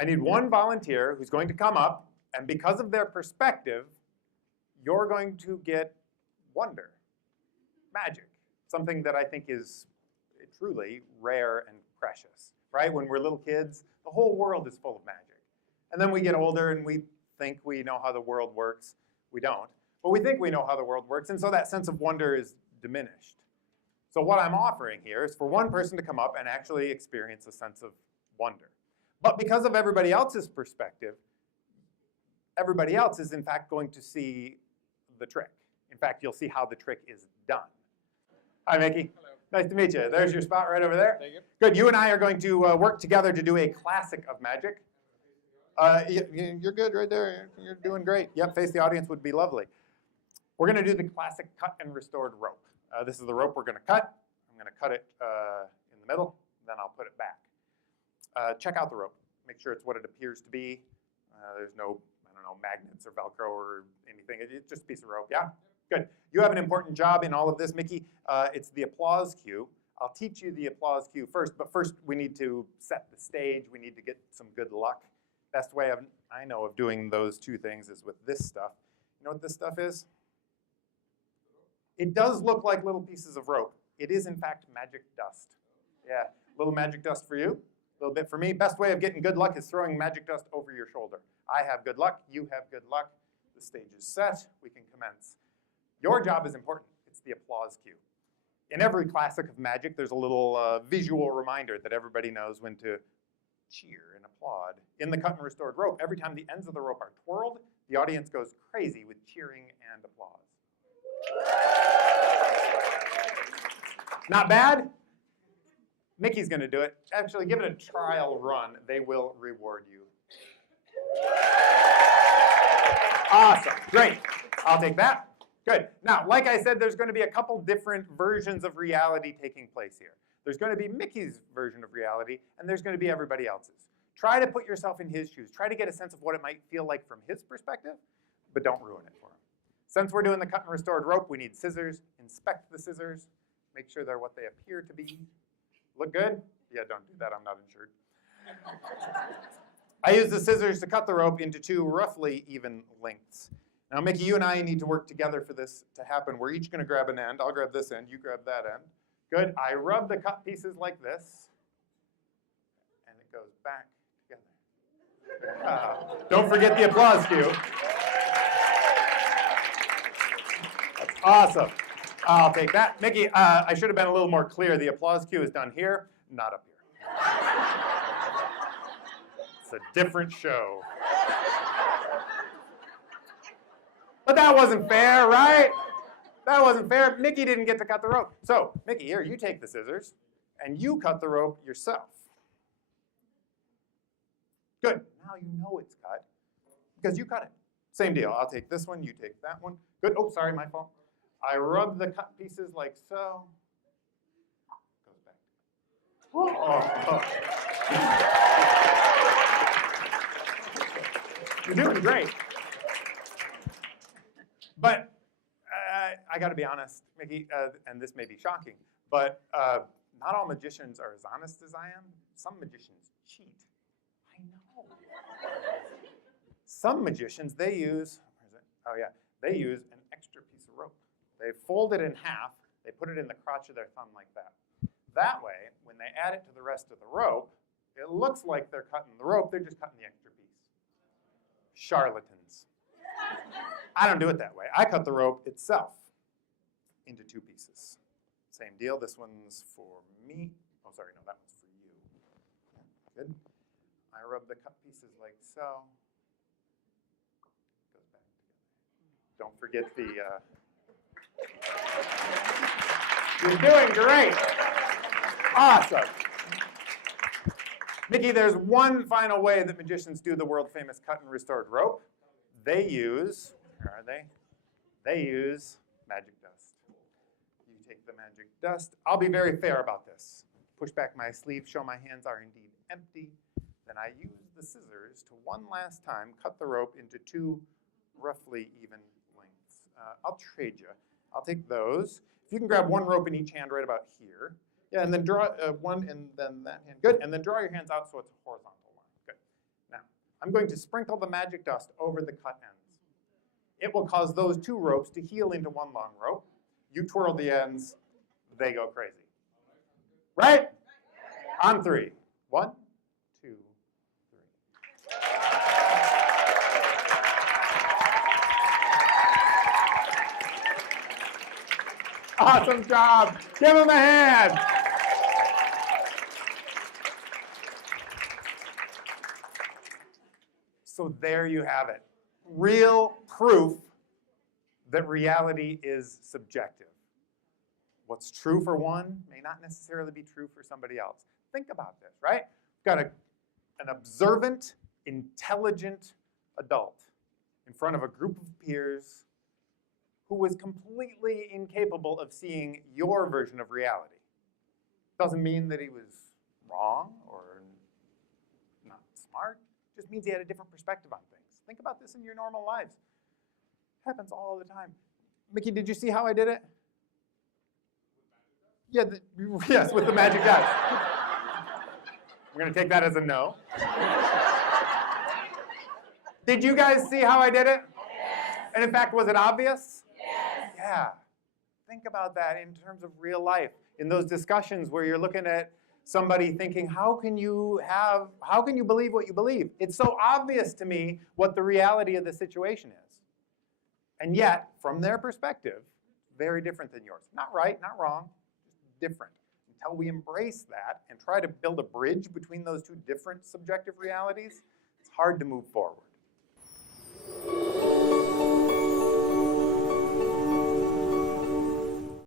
I need one volunteer who's going to come up, and because of their perspective, you're going to get wonder, magic, something that I think is truly rare and precious, right? When we're little kids, the whole world is full of magic. And then we get older and we think we know how the world works. We don't. But we think we know how the world works, and so that sense of wonder is diminished. So what I'm offering here is for one person to come up and actually experience a sense of wonder. But because of everybody else's perspective, everybody else is in fact going to see the trick. In fact, you'll see how the trick is done. Hi, Mickey. Hello. Nice to meet you. There's your spot right over there. Thank you. Good. You and I are going to work together to do a classic of magic. You're good right there. You're doing great. Yep, face the audience would be lovely. We're going to do the classic cut and restored rope. This is the rope we're going to cut. I'm going to cut it in the middle, then I'll put it back. Check out the rope. Make sure it's what it appears to be. There's no, I don't know, magnets or Velcro or anything. It's just a piece of rope, yeah? Good. You have an important job in all of this, Mickey. It's the applause cue. I'll teach you the applause cue first, but first we need to set the stage. We need to get some good luck. Best way I know of doing those two things is with this stuff. You know what this stuff is? It does look like little pieces of rope. It is, in fact, magic dust. Yeah, a little magic dust for you, a little bit for me. Best way of getting good luck is throwing magic dust over your shoulder. I have good luck. You have good luck. The stage is set. We can commence. Your job is important. It's the applause cue. In every classic of magic, there's a little visual reminder that everybody knows when to cheer and applaud. In the cut and restored rope, every time the ends of the rope are twirled, the audience goes crazy with cheering and applause. Not bad? Mickey's going to do it. Actually, give it a trial run. They will reward you. Awesome. Great. I'll take that. Good. Now, like I said, there's going to be a couple different versions of reality taking place here. There's going to be Mickey's version of reality, and there's going to be everybody else's. Try to put yourself in his shoes. Try to get a sense of what it might feel like from his perspective, but don't ruin it for him. Since we're doing the cut and restored rope, we need scissors. Inspect the scissors. Make sure they're what they appear to be. Look good? Yeah, don't do that. I'm not insured. I use the scissors to cut the rope into two roughly even lengths. Now, Mickey, you and I need to work together for this to happen. We're each going to grab an end. I'll grab this end. You grab that end. Good. I rub the cut pieces like this, and it goes back together. Don't forget the applause cue. That's awesome. I'll take that. Mickey, I should have been a little more clear. The applause cue is done here, not up here. It's a different show. But that wasn't fair, right? That wasn't fair. Mickey didn't get to cut the rope. So, Mickey, here, you take the scissors, and you cut the rope yourself. Good. Now you know it's cut, because you cut it. Same deal. I'll take this one, you take that one. Good. Oh, sorry, my fault. I rub the cut pieces like so. Goes back. Oh. You're doing great. But I got to be honest, Mickey, and this may be shocking, but not all magicians are as honest as I am. Some magicians cheat. I know. Some magicians, they use, where is it? Oh yeah, they use an extra piece of rope. They fold it in half, they put it in the crotch of their thumb like that. That way, when they add it to the rest of the rope, it looks like they're cutting the rope, they're just cutting the extra piece. Charlatans. I don't do it that way. I cut the rope itself into two pieces. Same deal, this one's for me. Oh, sorry, no, that one's for you. Good. I rub the cut pieces like so. Goes back together. Don't forget the, You're doing great. Awesome. Mickey, there's one final way that magicians do the world famous cut and restored rope. They use, where are they? They use magic dust. You take the magic dust. I'll be very fair about this. Push back my sleeve, show my hands are indeed empty. Then I use the scissors to one last time cut the rope into two roughly even lengths. I'll trade you. I'll take those. If you can grab one rope in each hand right about here. Yeah, and then draw one and then that hand. Good, and then draw your hands out so it's a horizontal line. Good. I'm going to sprinkle the magic dust over the cut ends. It will cause those two ropes to heal into one long rope. You twirl the ends, they go crazy. Right? On 3. 1, 2, 3. Awesome job. Give him a hand. So there you have it. Real proof that reality is subjective. What's true for one may not necessarily be true for somebody else. Think about this, right? We've got an observant, intelligent adult in front of a group of peers who was completely incapable of seeing your version of reality. Doesn't mean that he was wrong or not smart. Just means he had a different perspective on things. Think about this in your normal lives. It happens all the time. Mickey, did you see how I did it? Yeah, yes, with the magic dust. I'm going to take that as a no. Did you guys see how I did it? Yes. And in fact, was it obvious? Yes. Yeah. Think about that in terms of real life. In those discussions where you're looking at somebody thinking, how can you believe what you believe? It's so obvious to me what the reality of the situation is. And yet, from their perspective, very different than yours. Not right, not wrong, just different. Until we embrace that and try to build a bridge between those two different subjective realities, it's hard to move forward.